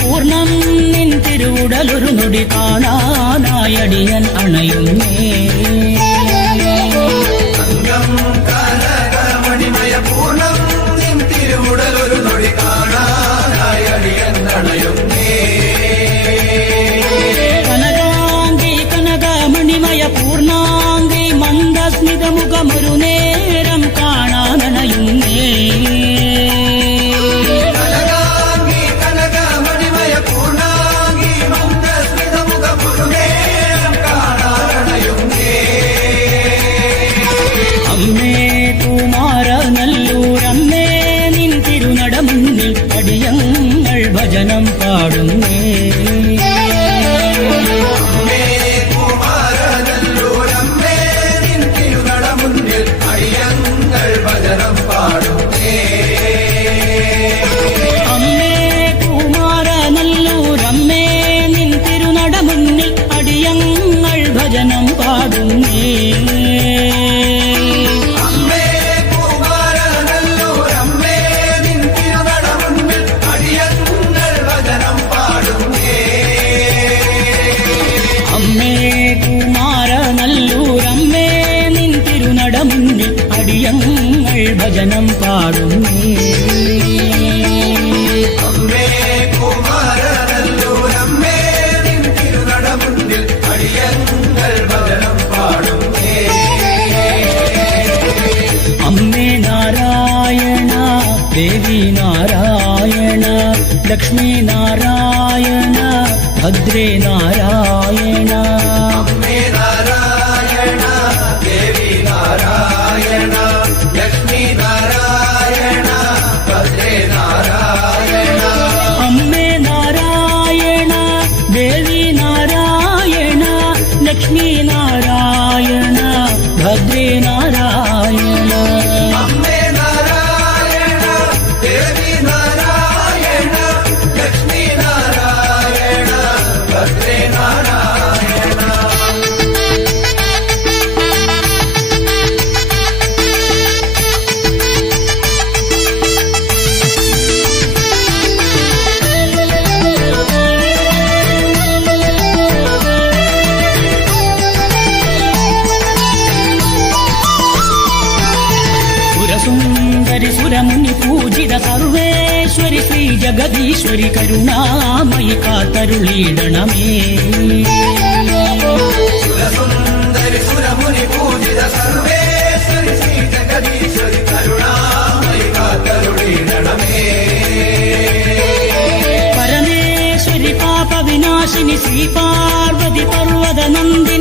പൂർണ്ണം നിൻ തിരുവുടലൊരു നൊടി കാണാനായടിയൻ അണയുന്നേ. കനകമണിമയ പൂർണ്ണം നിൻ തിരുവുടലൊരു നൊടി കാണാനായടിയൻ അണയുന്നേ. കനകാംഗി കനകമണിമയ പൂർണ്ണാംഗി മന്ദസ്മിത മുഖമൊരു നേരം കാണാനണയുന്നേ. അമ്മേ കുമാര നല്ലൂരമ്മേ നിൻ തിരുനടമുന്നിൽ അടിയങ്ങൾ ഭജനം പാടുന്നേ. അമ്മേ കുമാര നല്ലൂരമ്മേ നിൻ തിരുനടമുന്നിൽ അടിയങ്ങൾ ഭജനം പാടുന്നേ. അമ്മേ കുമാര നല്ലൂരമ്മേ നിൻ തിരുനടമുന്നിൽ അടിയങ്ങൾ ഭജനം പാടുന്നേ. അടിയങ്ങൾ ഭജനം പാടുന്നേ. അമ്മേ കുമാര നല്ലൂരമ്മേ നിൻ തിരുനടമുന്നിൽ അടിയങ്ങൾ ഭജനം പാടുന്നേ. അമ്മേ നാരായണ ദേവി നാരായണ ലക്ഷ്മി നാരായണ ഭദ്രേ നാരായണ. അമ്മേ നാരായണ ദേവി നാരായണ ലക്ഷ്മി നാരായണ ഭദ്രേ നാരായണ. അമ്മേ നാരായണ ദേവി നാരായണ ലക്ഷ്മി നാരായണ ഭദ്രേ നാരായണ. അമ്മേ നാരായണ ദേവി നാരായണ ലക്ഷ്മി നാരായണ ഭദ്രേ നാരായണ. സുരസുന്ദരി സുരമുനി പൂജിത സർവേശ്വരി ശ്രീ ജഗദീശ്വരി കരുണാമയി കാത്തരുളീടണമേ. സുരസുന്ദരി സുരമുനി പൂജിത സർവേശ്വരി ശ്രീ ജഗദീശ്വരി കരുണാമയി കാത്തരുളീടണമേ. പരമേശ്വരി പാപ വിനാശിനി ശ്രീ പാർവതി പർവ്വത നന്ദി